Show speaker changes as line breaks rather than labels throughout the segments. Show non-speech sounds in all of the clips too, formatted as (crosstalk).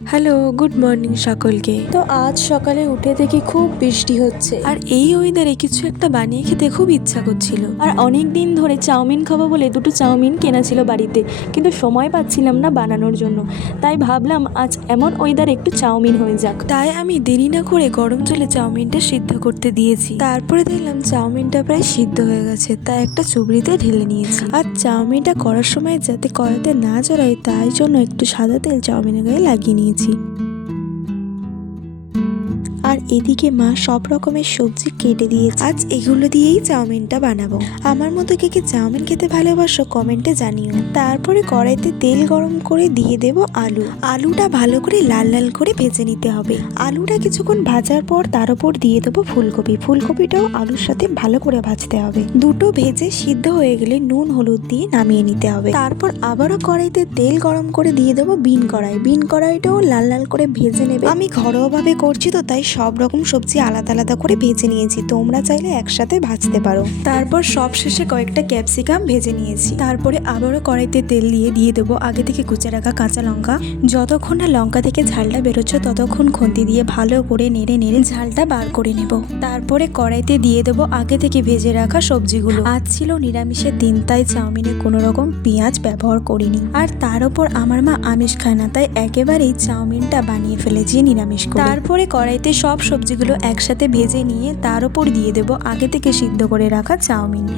Hello good morning সকলকে।
তো আজ সকালে উঠে দেখি খুব বৃষ্টি হচ্ছে।
আর এই ওয়েদারে কিছু একটা বানিয়ে খেতে খুব ইচ্ছা করছিল।
আর অনেক দিন ধরে চাউমিন খাব বলে দুটো চাউমিন কেনা ছিল বাড়িতে কিন্তু সময় পাচ্ছিলাম না বানানোর জন্য। তাই ভাবলাম আজ এমন ওয়েদার একটু চাউমিন হয়ে যাক।
তাই আমি দেরি না করে গরম জলে চাউমিনটা সিদ্ধ করতে দিয়েছি। তারপরে দেখলাম চাউমিনটা প্রায় সিদ্ধ হয়ে গেছে তাই একটা চুবড়িতে ঢেলে নিয়েছি। আর চাউমিনটা করার সময় যাতে কড়াতে না জড়ায় তাই জন্য একটু সাদা তেল চাউমিনের গায়ে লাগিয়ে নিয়েছি। আর এদিকে মা সব রকমের সবজি কেটে দিয়েছে। আজ এগুলো দিয়েই চাউমিনটা বানাবো। আমার মতো কে কে চাউমিন খেতে ভালোবাসো কমেন্টে জানিও। তারপরে কড়াইতে তেল গরম করে দিয়ে দেব আলু। আলুটা ভালো করে লাল লাল করে ভেজে নিতে হবে। আলুটা কিছুক্ষণ ভাজার পর তার উপর দিয়ে দেবো ফুলকপি। ফুলকপিটাও আলুর সাথে ভালো করে ভাজতে হবে। দুটো ভেজে সিদ্ধ হয়ে গেলে নুন, হলুদ দিয়ে নামিয়ে নিতে হবে। তারপর আবারও কড়াইতে তেল গরম করে দিয়ে দেবো বিন কড়াই। বিন কড়াইটাও লাল লাল করে ভেজে নেবে। আমি ঘরোয়াভাবে করছি তো, তাই সব রকম সবজি আলাদা আলাদা করে ভেজে নিয়েছি। তোমরা চাইলে একসাথে ভাজতে পারো। তারপর সব শেষে কয়েকটা ক্যাপসিকাম ভেজে নিয়েছি। তারপরে আবারও কড়াইতে তেল দিয়ে দিয়ে দেবো আগে থেকে কুচে রাখা কাঁচা লঙ্কা। যতক্ষণ না লঙ্কা থেকে ঝালটা বেরোচ্ছে, ততক্ষণ খুন্তি দিয়ে ভালো করে নেড়ে নেড়ে ঝালটা বার করে নেব। তারপরে কড়াইতে দিয়ে দেবো আগে থেকে ভেজে রাখা সবজিগুলো। আজ ছিল নিরামিষের দিন, তাই চাউমিনে কোনো রকম পেঁয়াজ ব্যবহার করিনি। আর তার উপর আমার মা আমিষ খায় না, তাই একেবারেই চাউমিনটা বানিয়ে ফেলেছি নিরামিষ তারপরে কড়াইতে সব সবজিগুলো একসাথে ভেজে নিয়ে তার ওপর দিয়ে দেব আগে থেকে সিদ্ধ করে রাখা চাউমিন।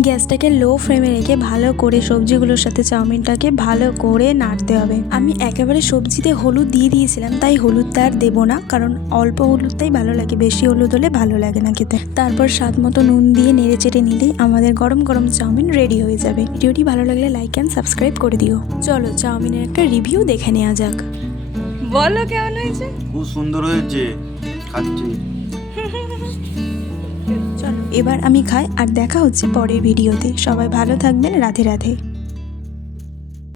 গ্যাসটাকে লো ফ্লেমে রেখে ভালো করে সবজিগুলোর সাথে চাউমিনটাকে ভালো করে নাড়তে হবে। আমি একেবারে সবজিতে হলুদ দিয়ে দিয়েছিলাম তাই হলুদটা আর দেবো না কারণ অল্প হলুদটাই ভালো লাগে বেশি হলুদ হলে ভালো লাগে না খেতে। তারপর স্বাদ মতো নুন দিয়ে নেড়ে চেড়ে নিলেই আমাদের গরম গরম চাউমিন রেডি হয়ে যাবে। ভিডিওটি ভালো লাগলে লাইক অ্যান্ড সাবস্ক্রাইব করে দিও। চলো চাউমিনের একটা রিভিউ দেখে নেওয়া যাক। বলো কেমন হয়েছে?
খুব সুন্দর হয়েছে। খাচ্ছি। (laughs)
এবার আমি খাই আর দেখা হচ্ছে পরের ভিডিওতে। সবাই ভালো থাকবেন রাধে রাধে।